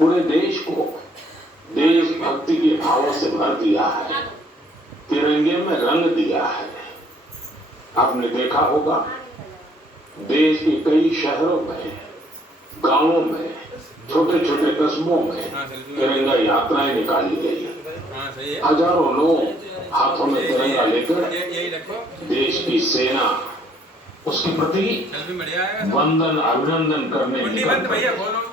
पूरे देश को देशभक्ति के भावों से भर दिया है, तिरंगे में रंग दिया है। आपने देखा होगा देश के कई शहरों में, गांवों में, छोटे छोटे कस्बों में तिरंगा यात्राएं निकाली गई। हजारों लोग हाथों में तिरंगा लेकर देश की सेना उसके प्रति वंदन अभिनंदन करने निकल।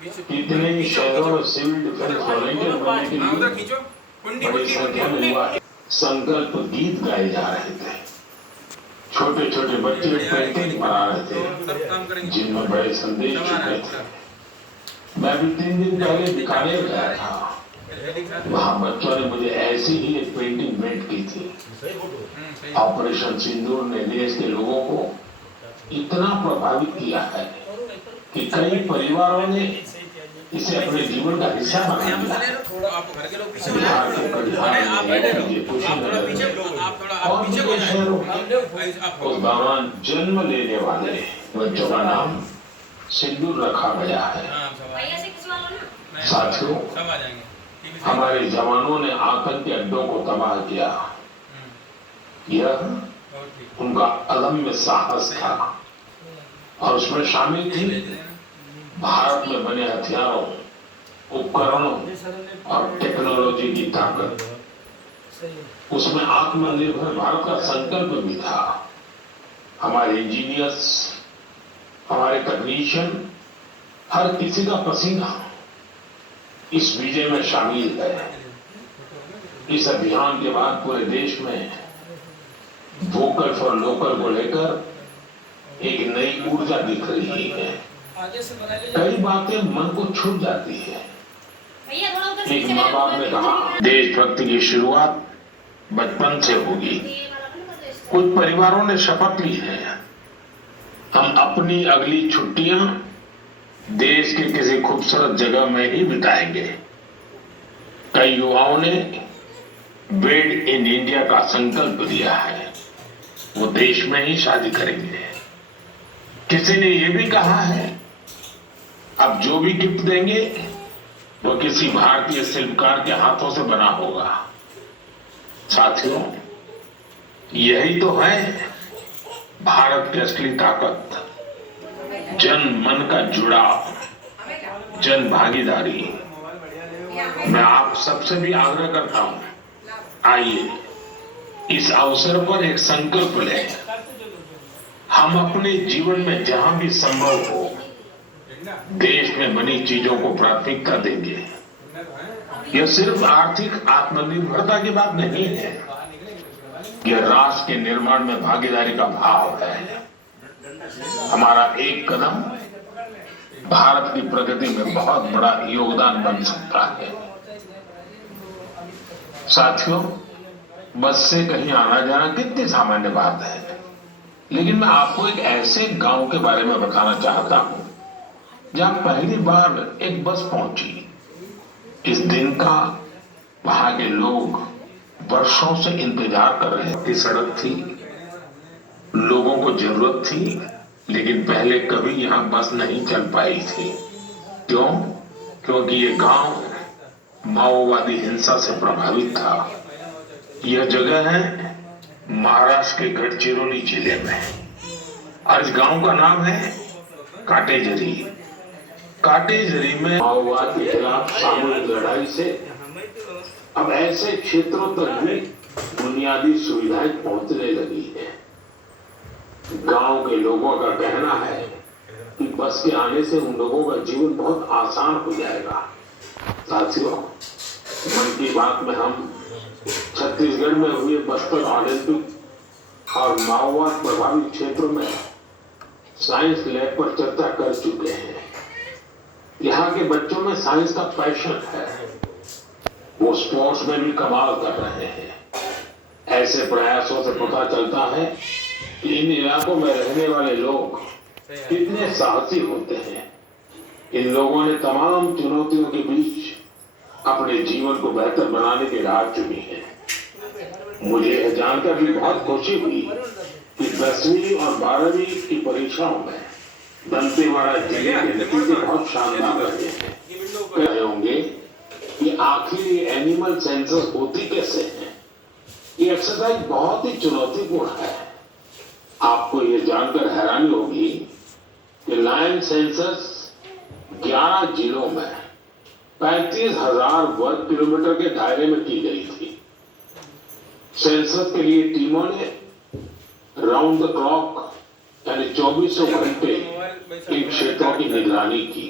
कितने ही शहरों में सिविल डिफेंस वॉलंटियर बनने के लिए बड़ी संख्या में युवा संकल्प गीत गाए जा रहे थे। छोटे छोटे बच्चे पेंटिंग बना रहे थे जिनमें बड़े संदेश छुपे थे। मैं भी 3 दिन पहले बीकानेर गया था, वहां बच्चों ने मुझे ऐसी ही एक पेंटिंग भेंट की थी। ऑपरेशन सिंदूर ने देश के लोगों को इतना प्रभावित किया है कि कई परिवारों ने इसे अपने जीवन का हिस्सा बना लिया। बिहार के कटिहार में, कुशीनगर और दूसरे शहरों में उस दौरान जन्म लेने वाले बच्चों का नाम सिंदूर रखा गया है। साथियों, हमारे जवानों ने आतंकी अड्डों को तबाह किया। यह उनका अदम्य साहस था और उसमें शामिल थी भारत में बने हथियारों, उपकरणों और टेक्नोलॉजी की ताकत। उसमें आत्मनिर्भर भारत का संकल्प भी था। हमारे इंजीनियर्स, हमारे टेक्नीशियन, हर किसी का पसीना इस विजय में शामिल है। इस अभियान के बाद पूरे देश में वोकल फॉर लोकल को लेकर एक नई ऊर्जा दिख रही है। कई बातें मन को छू जाती है। एक माँ बाप ने कहा देशभक्ति की शुरुआत बचपन से होगी। कुछ परिवारों ने शपथ ली है, हम अपनी अगली छुट्टियां देश के किसी खूबसूरत जगह में ही बिताएंगे। कई युवाओं ने मेड इन इंडिया का संकल्प लिया है, वो देश में ही शादी करेंगे। किसी ने यह भी कहा है अब जो भी गिफ्ट देंगे वो किसी भारतीय शिल्पकार के हाथों से बना होगा। साथियों, यही तो है भारत की असली ताकत, जन मन का जुड़ाव, जन भागीदारी। मैं आप सबसे भी आग्रह करता हूं, आइए इस अवसर पर एक संकल्प लें। हम अपने जीवन में जहां भी संभव हो देश में बनी चीजों को प्राथमिकता देंगे। यह सिर्फ आर्थिक आत्मनिर्भरता की बात नहीं है, यह राष्ट्र के निर्माण में भागीदारी का भाव है। हमारा एक कदम भारत की प्रगति में बहुत बड़ा योगदान बन सकता है। साथियों, बस से कहीं आना जाना कितनी सामान्य बात है, लेकिन मैं आपको एक ऐसे गांव के बारे में बताना चाहता हूं जहां पहली बार एक बस पहुंची। इस दिन का वहां के लोग वर्षों से इंतजार कर रहे थे। सड़क थी, लोगों को जरूरत थी, लेकिन पहले कभी यहां बस नहीं चल पाई थी। क्यों? क्योंकि ये गांव माओवादी हिंसा से प्रभावित था। यह जगह है महाराष्ट्र के गढ़चिरौली जिले में और इस गांव का नाम है काटेजरी। काटेजरी में माओवाद के खिलाफ सामूहिक लड़ाई से अब ऐसे क्षेत्रों तक भी बुनियादी सुविधाएं पहुंचने लगी है। गांव के लोगों का कहना है कि बस के आने से उन लोगों का जीवन बहुत आसान हो जाएगा। साथियों, मन की बात में हम छत्तीसगढ़ में हुए बस्तर ओलंपिक और माओवाद प्रभावित क्षेत्रों में साइंस लैब पर चर्चा कर चुके हैं। यहाँ के बच्चों में साइंस का पैशन है, वो स्पोर्ट्स में भी कमाल कर रहे हैं। ऐसे प्रयासों से पता चलता है कि इन इलाकों में रहने वाले लोग कितने साहसी होते हैं। इन लोगों ने तमाम चुनौतियों के बीच अपने जीवन को बेहतर बनाने की राह चुनी है। मुझे यह जानकर भी बहुत खुशी हुई कि 10वीं और 12वीं की परीक्षाओं में दंतेवाड़ा जिले के नतीजे बहुत शानदार रहे हैं। आखिर ये एनिमल सेंसस होती कैसे हैं? ये एक्सरसाइज बहुत ही चुनौतीपूर्ण है। आपको ये जानकर हैरानी होगी कि लायन सेंसस 11 जिलों में 35,000 वर्ग किलोमीटर के दायरे में की गई थी। सेंसस के लिए टीमों ने राउंड द क्लॉक यानी 24 घंटे इन क्षेत्रों की निगरानी की।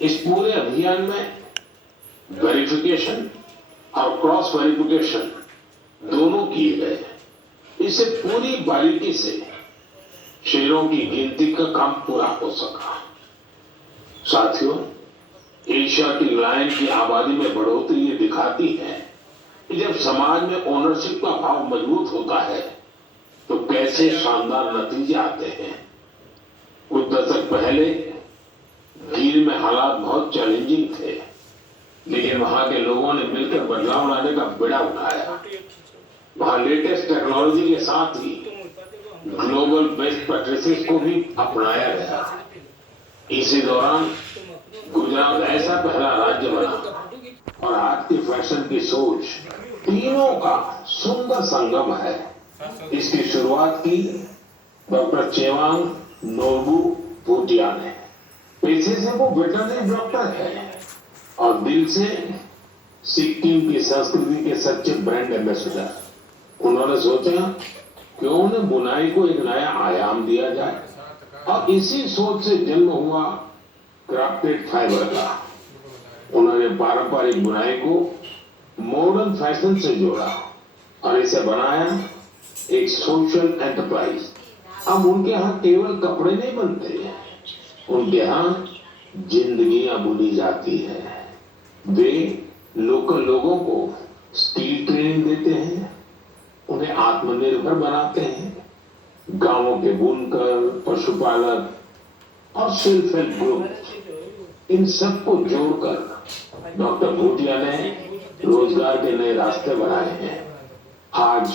इस पूरे अभियान में वेरिफिकेशन और क्रॉस वेरिफिकेशन दोनों किए गए। इससे पूरी बारीकी से शेरों की गिनती का काम पूरा हो सका। साथियों, एशिया की लायन की आबादी में बढ़ोतरी ये दिखाती है कि जब समाज में ओनरशिप का भाव मजबूत होता है तो कैसे शानदार नतीजे आते हैं। कुछ दशक पहले गिर में हालात बहुत चैलेंजिंग थे, लेकिन वहां के लोगों ने मिलकर बदलाव लाने का बीड़ा उठाया। वहां लेटेस्ट टेक्नोलॉजी के साथ ही ग्लोबल बेस्ट प्रैक्टिसेस को भी अपनाया गया। इसी दौरान गुजरात ऐसा पहला राज्य बना और आज की फैशन की सोच तीनों का सुंदर संगम है। इसकी शुरुआत की डॉक्टर चेवांग नोरबू भूटिया ने। पेशे से वो वेटरनरी डॉक्टर है और दिल से सिक्किम की संस्कृति के सच्चे ब्रांड एम्बेसडर। उन्होंने सोचा कि उन्हें बुनाई को एक नया आयाम दिया जाए और इसी सोच से जन्म हुआ क्राफ्टेड फाइबर का। उन्होंने पारंपरिक बुनाई को मॉडर्न फैशन से जोड़ा और इसे बनाया एक सोशल एंटरप्राइज। अब उनके यहाँ केवल कपड़े नहीं बनते, उनके यहाँ जिंदगियां बुनी जाती है। वे लोकल लोगों को स्किल ट्रेनिंग देते हैं, उन्हें आत्मनिर्भर बनाते हैं। गांवों के बुनकर, पशुपालक और सेल्फ हेल्प ग्रुप, इन सबको जोड़कर डॉक्टर भूटिया ने रोजगार के नए रास्ते बनाए हैं। आज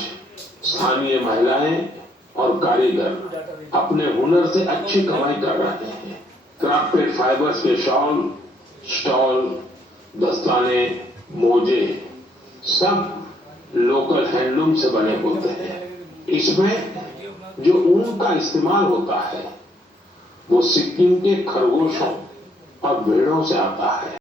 स्थानीय महिलाएं और कारीगर अपने हुनर से अच्छी कमाई कर रहे हैं। क्राफ्टेड फाइबर्स के शॉल, स्टॉल, दस्ताने, मोजे सब लोकल हैंडलूम से बने होते हैं। इसमें जो ऊन का इस्तेमाल होता है वो सिक्किम के खरगोशों और भेड़ों से आता है।